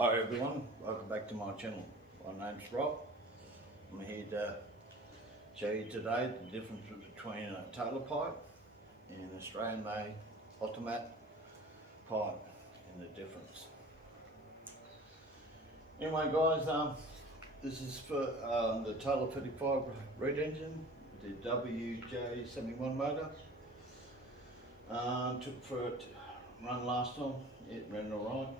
Hi everyone, welcome back to my channel. My name's Rob. I'm here to show you today the difference between a Taylor pipe and an Australian made Olimat pipe and the difference. Anyway guys, this is for the Taylor 35 red engine, the WJ71 motor. Took for it to run last time, it ran alright.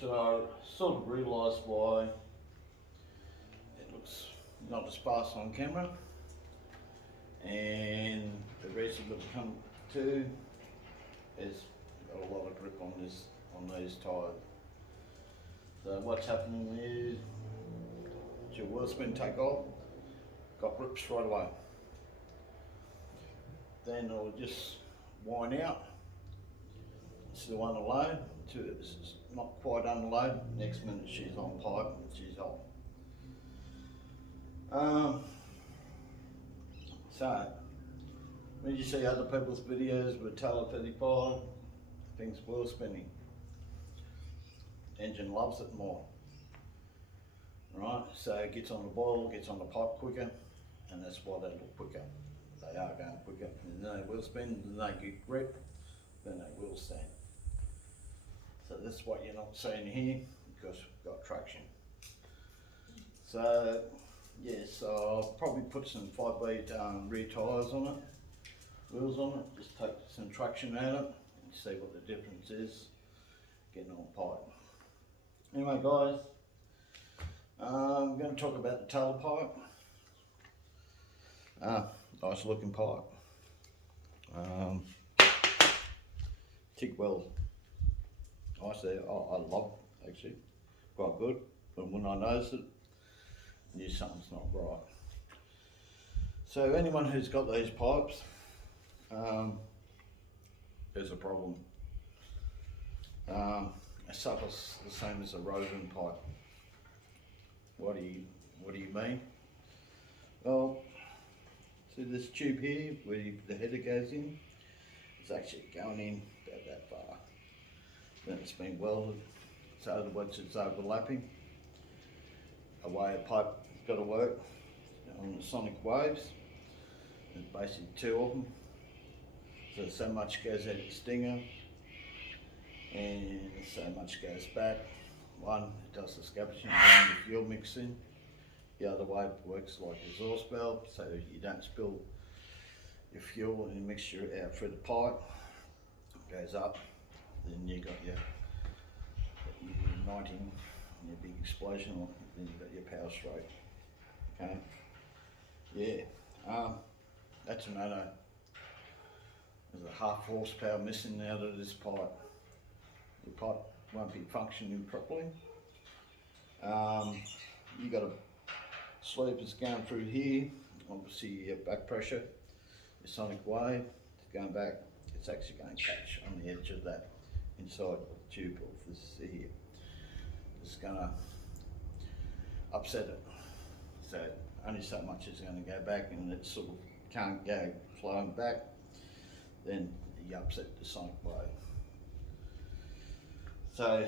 So I sort of realised why it looks not as fast on camera, and the reason that it come to is got a lot of grip on these tyres. So what's happening is your wheel spin take off, got grips right away. Then it'll just wind out. Still unload, it's not quite unload, next minute she's on pipe and she's off. So, when you see other people's videos with Taylor 35, things wheel spinning. Engine loves it more. Right, so it gets on the boil, gets on the pipe quicker, and that's why they look quicker. They are going quicker, and then they wheel spin, then they get grip, then they wheel stand. So that's what you're not seeing here, because we've got traction. So yes, I'll probably put some 5-beat rear tyres on it, wheels on it, just take some traction out of it, and see what the difference is getting on pipe. Anyway guys, I'm going to talk about the Taylor pipe. Nice looking pipe. TIG weld. I love it actually, quite good, but when I noticed it, I knew something's not right. So anyone who's got these pipes, there's a problem. It suffers the same as a Rovan pipe. What do you mean? Well, see this tube here where the header goes in, it's actually going in about that far. Then it's been welded, so otherwise it's overlapping. A way a pipe's got to work on the sonic waves. There's basically two of them. So much goes out the stinger, and so much goes back. One, it does the scavenging, bring the fuel mix in. The other way works like a exhaust valve, so you don't spill your fuel and your mixture out through the pipe. It goes up. Then you got your igniting, your big explosion, then you got your power stroke. Okay, yeah, that's a no-no. There's a half horsepower missing out of this pipe. The pipe won't be functioning properly. You got a sleeve that's going through here. Obviously your back pressure, your sonic wave, it's going back. It's actually going to catch on the edge of that inside the tube of this here. It's going to upset it. So only so much is going to go back, and it sort of can't go flowing back. Then you upset the sonic wave. So,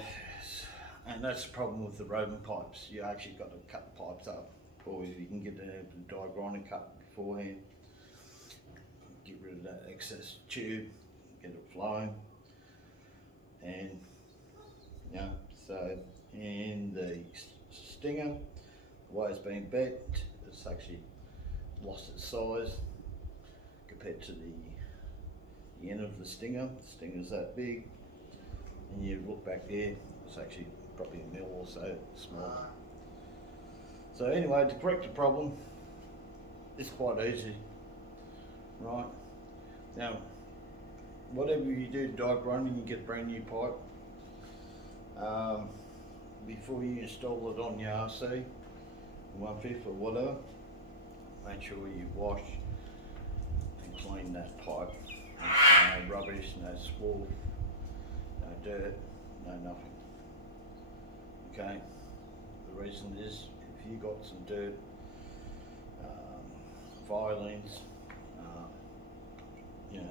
and that's the problem with the Rovan pipes. You actually got to cut the pipes up, or you can get the die grinder cut beforehand. Get rid of that excess tube, get it flowing, and so in the stinger, the way it's been bent, it's actually lost its size compared to the end of the stinger. The stinger's that big, and you look back there, it's actually probably a mil or so small. So anyway, to correct the problem, it's quite easy. Right, now whatever you do die grinding, you get a brand new pipe. Before you install it on your RC, 1/5 or whatever, make sure you wash and clean that pipe. No rubbish, no swarf, no dirt, no nothing. Okay, the reason is if you got some dirt, filings,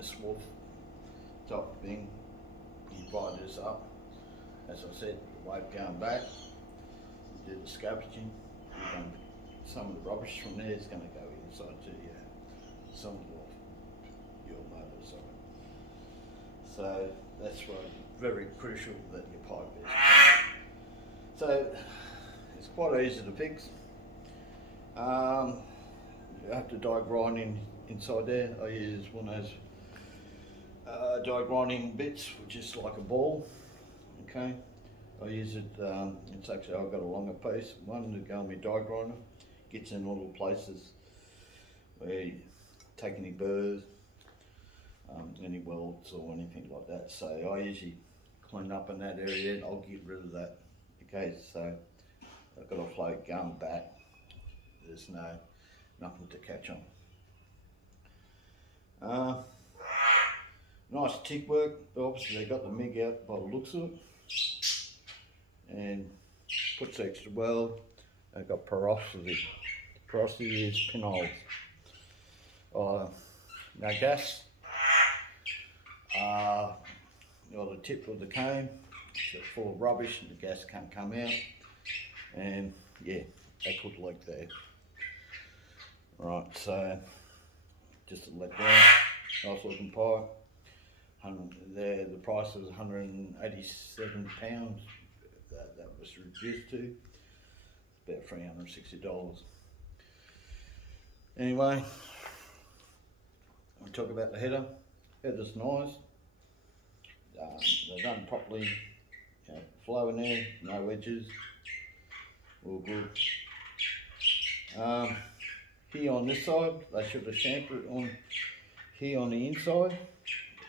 swarf type thing, you divide this up, as I said, the weight going back, you do the scavenging, some of the rubbish from there is going to go inside to some of your motor, sorry. So that's why it's very crucial that your pipe is. So it's quite easy to fix. You have to die grinding inside there. I use one of those die grinding bits, which is like a ball. Okay, I use it. It's actually, I've got a longer piece. One to go on my die grinder, gets in all the places where you take any burrs, any welds or anything like that. So I usually clean up in that area and I'll get rid of that. Okay, so I've got a float going back. There's nothing to catch on. Nice tick work. Obviously they got the MIG out by the looks of it, and puts extra well. They've got porosity. Porosity is pinholes. No gas. The tip of the cone, it's full of rubbish and the gas can't come out. And yeah, they could leak there. Right, so just to let down, nice looking pipe. The price was £187. That was reduced to about $360. Anyway, we talk about the header. Header's nice. They're done properly. Flow in there, no wedges. All good. Here on this side, they should have chamfered it on here on the inside,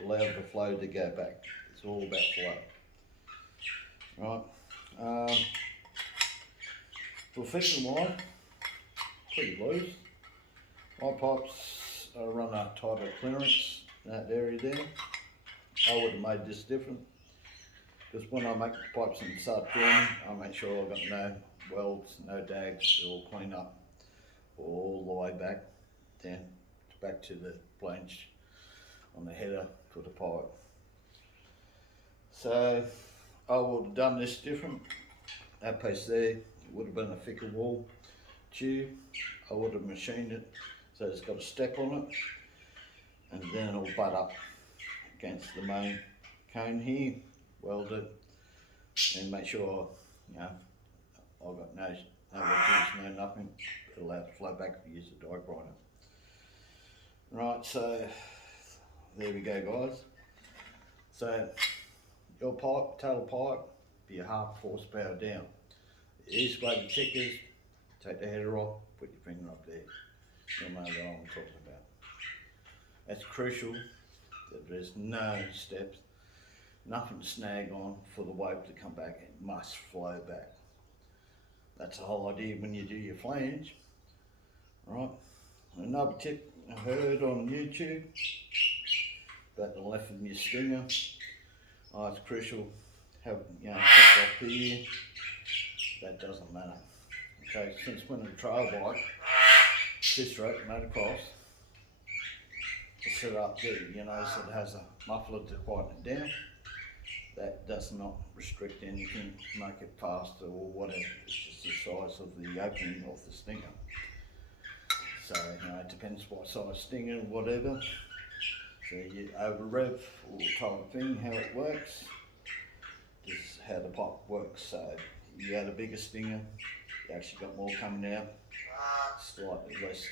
allowed the flow to go back. It's all about flow. Right. For fitting line, pretty loose. My pipes run a tighter clearance in that area there. I would have made this different, because when I make the pipes and start doing, I make sure I've got no welds, no dags, they're all clean up all the way back down, back to the flange on the header for the pipe. So I would have done this different. That piece there would have been a thicker wall tube. I would have machined it so it's got a step on it, and then it'll butt up against the main cone here, weld it, and make sure, I've got no wedges, no nothing. It'll allow it to flow back if you use a die grinder. Right, so there we go, guys. So your pipe, total pipe, be a half horsepower down. The easiest way to check is take the header off, put your finger up there. You'll know what I'm talking about. That's crucial, that there's no steps, nothing to snag on for the wave to come back. It must flow back. That's the whole idea when you do your flange. Right. Another tip I heard on YouTube about the length of your stinger. It's crucial. Have cut off here. That doesn't matter. Okay, since when a trail bike, this rope motocross, it's set up there, so it has a muffler to quieten it down. That does not restrict anything, make it faster or whatever. It's just the size of the opening of the stinger. So, it depends what size stinger or whatever. So you over rev or type of thing, how it works. This is how the pipe works. So you got a bigger stinger, you actually got more coming out, slightly less.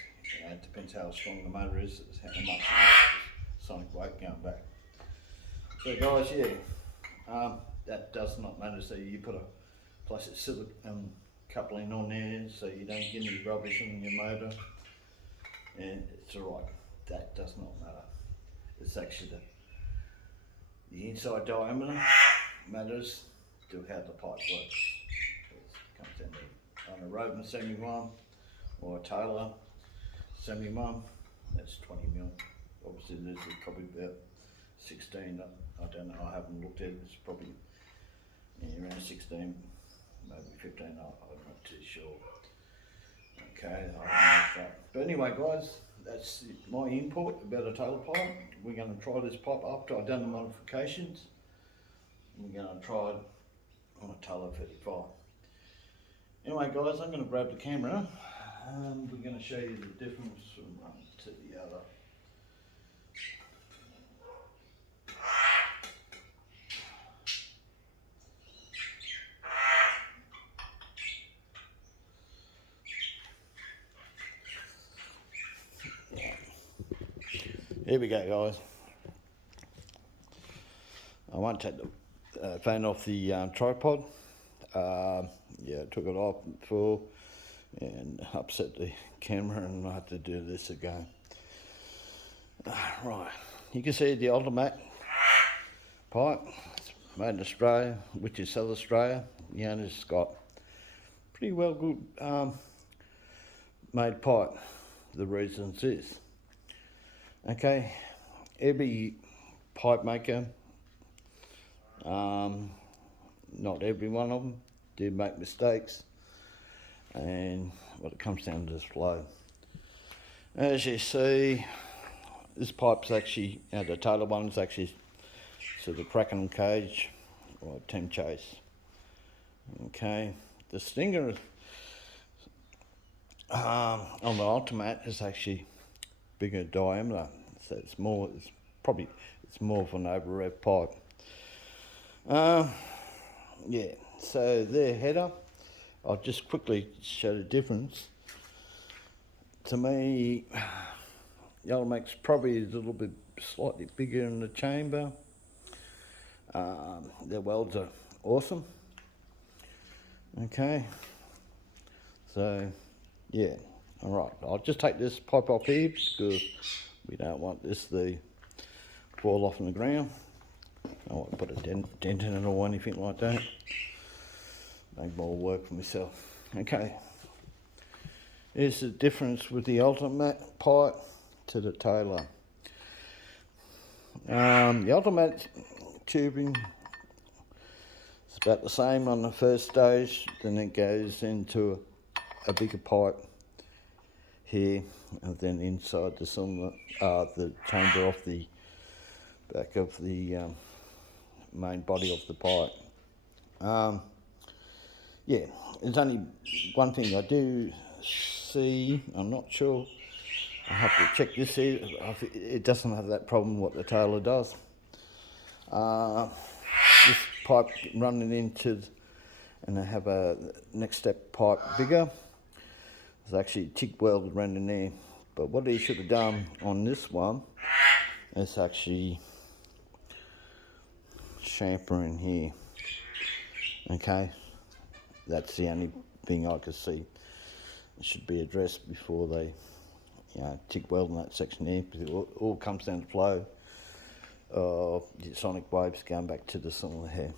It depends how strong the motor is, how much sonic weight going back. So guys, that does not matter. So you put a plastic silicone coupling on there so you don't get any rubbish on your motor, and it's alright. That does not matter. It's actually the inside diameter matters to how the pipe works. It comes down to on a Rovan 71 or a Taylor 71, that's 20 mil. Obviously this is probably about 16, I don't know, I haven't looked at it, it's probably around 16, maybe 15, I'm not too sure. Okay, I don't know that. But anyway guys, that's my input about a tailor pipe. We're going to try this pipe up. I've done the modifications. we're going to try it on a Taylor 35. Anyway guys, I'm going to grab the camera and we're going to show you the difference from one to the other. Here we go guys. I won't take the phone off the tripod. Yeah, took it off before and upset the camera and I have to do this again. Right, you can see the Olimat pipe. It's made in Australia, which is South Australia. The owner's got pretty well good made pipe. The reasons is, okay, every pipe maker, not every one of them, do make mistakes, and what it comes down to is flow. As you see, this pipe's actually, the Taylor one is actually sort of cracking cage or temp chase. Okay, the stinger on the Olimat is actually bigger diameter, so it's more of an over rev pipe. Yeah, so their header, I'll just quickly show the difference. To me, the Olimat's probably a little bit slightly bigger in the chamber. Their welds are awesome. Okay, so yeah, all right, I'll just take this pipe off here because we don't want this to fall off on the ground. I won't put a dent in it or anything like that. Make more work for myself. Okay, here's the difference with the Olimat pipe to the Taylor. The Olimat tubing is about the same on the first stage, then it goes into a bigger pipe here, and then inside the cylinder, the chamber off the back of the main body of the pipe. Yeah, there's only one thing I do see, I'm not sure, I have to check this here, it doesn't have that problem what the Taylor does. This pipe running into, and I have a next step pipe bigger, there's actually TIG weld running there, but what he should have done on this one is actually chamfer in here. Okay, that's the only thing I could see. It should be addressed before they, TIG weld in that section here, because it all comes down to flow of the sonic waves going back to the cylinder head.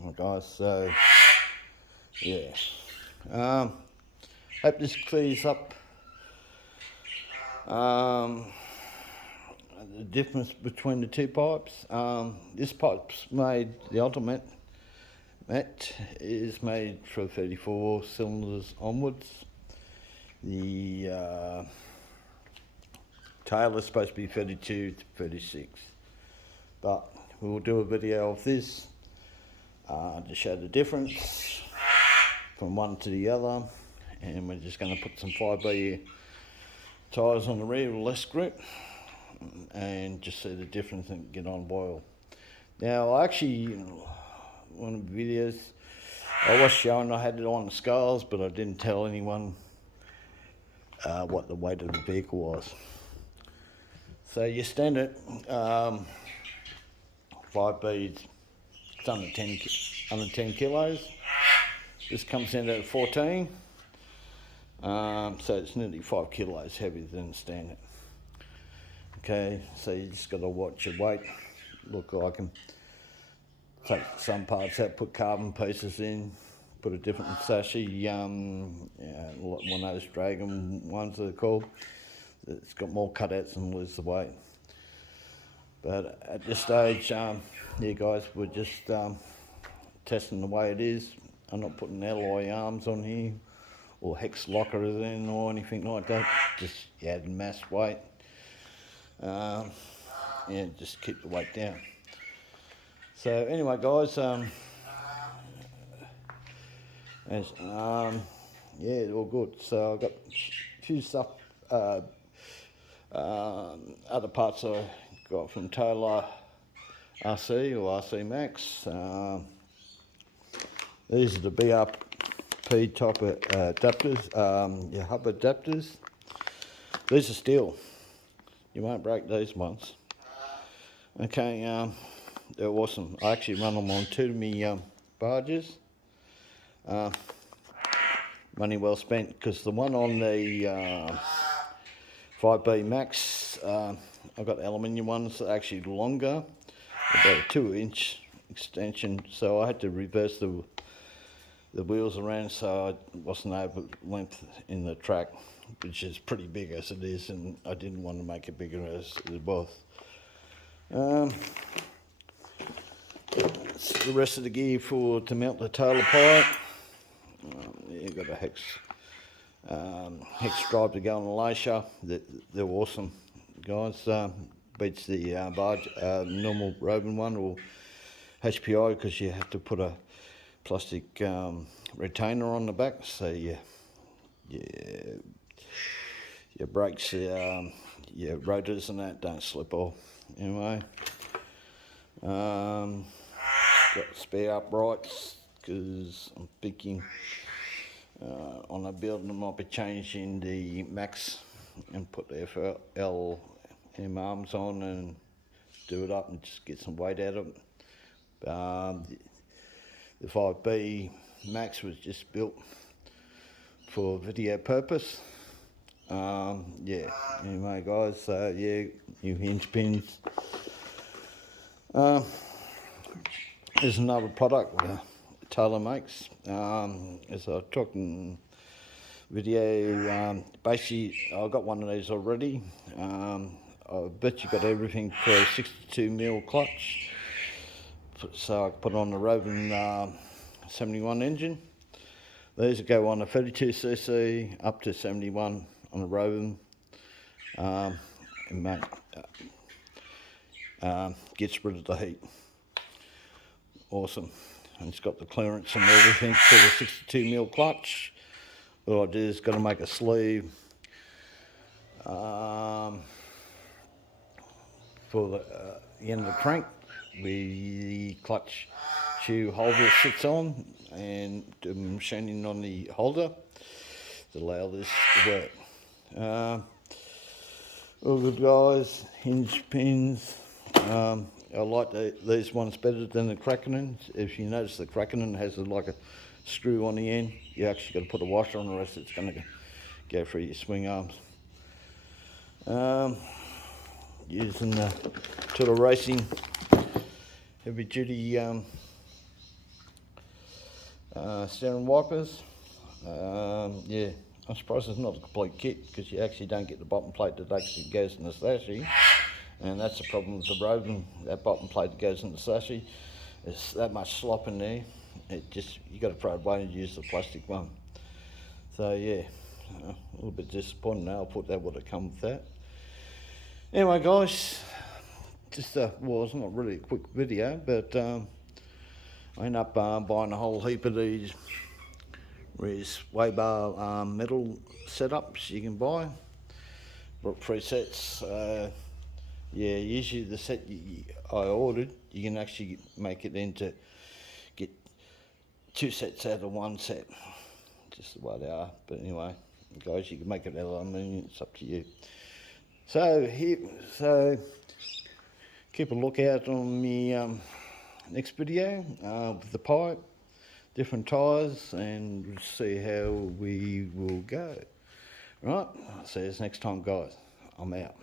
Alright guys, so yeah, hope this clears up the difference between the two pipes. This pipe's made, the Olimat is made for 34 cylinders onwards. The Taylor's supposed to be 32 to 36, but we will do a video of this to show the difference from one to the other, and we're just going to put some 5B tyres on the rear with less grip and just see the difference and get on boil. Now I actually, one of the videos I was showing, I had it on the scales, but I didn't tell anyone what the weight of the vehicle was. So your standard 5B, it's under 10 kilos. This comes in at 14, so it's nearly 5 kilos heavier than the standard. Okay, so you just got to watch your weight. Look, I can take some parts out, put carbon pieces in, put a different sashi, one of those Dragon ones they're called. It's got more cutouts and lose the weight. But at this stage, yeah guys, we're just testing the way it is. I'm not putting alloy arms on here or hex lockers in or anything like that. Just add mass weight. Just keep the weight down. So anyway, guys, yeah, all good. So I've got a few stuff, other parts I got from Taylor RC or RC Max. These are the BRP type of adapters, your hub adapters. These are steel. You won't break these ones. Okay, they're awesome. I actually run them on two of my barges. Money well spent, because the one on the 5B Max, I've got aluminium ones that are actually longer, about a 2-inch extension, so I had to reverse the wheels around so I wasn't over length in the track, which is pretty big as it is, and I didn't want to make it bigger as it was. The rest of the gear to mount the Taylor pipe. You've got a hex drive to go on the lacer. They're awesome, guys. Beats the barge, normal Rovan one or HPI, because you have to put a plastic retainer on the back, so your brakes, your rotors and that don't slip off. Anyway, got spare uprights, because I'm thinking on a build I might be changing the Max and put the FLM arms on and do it up and just get some weight out of it. The 5B Max was just built for video purpose. Yeah, anyway guys, yeah, new hinge pins. There's another product Taylor makes. As I talked in video, basically I got one of these already. I bet you got everything for a 62mm clutch, so I put on the Rovan 71 engine. These go on a 32cc up to 71 on a Rovan. Gets rid of the heat. Awesome. And it's got the clearance and everything for the 62mm clutch. What I do is got to make a sleeve for the end of the crank where the clutch shoe holder sits on, and do machining on the holder to allow this to work. All good, guys. Hinge pins. I like these ones better than the Kraken. If you notice, the Kraken has like a screw on the end. You actually got to put a washer on, the rest it's going to go through your swing arms. Using the Taylor Racing heavy duty steering wipers. Yeah, I'm surprised it's not a complete kit, because you actually don't get the bottom plate that actually goes in the slashy. And that's the problem with the Rovan. That bottom plate that goes in the slashy, there's that much slop in there. You got to throw it away and use the plastic one. So yeah, a little bit disappointed now. I thought that would have come with that. Anyway, guys, just well, it's not really a quick video, but I ended up buying a whole heap of these sway bar metal setups you can buy. Brought 3 sets. Yeah, usually the set I ordered, you can actually make it into get 2 sets out of 1 set, just the way they are. But anyway, guys, you can make it out of aluminium. It's up to you. So keep a lookout on the next video with the pipe, different tyres, and we'll see how we will go. Right, see you next time, guys. I'm out.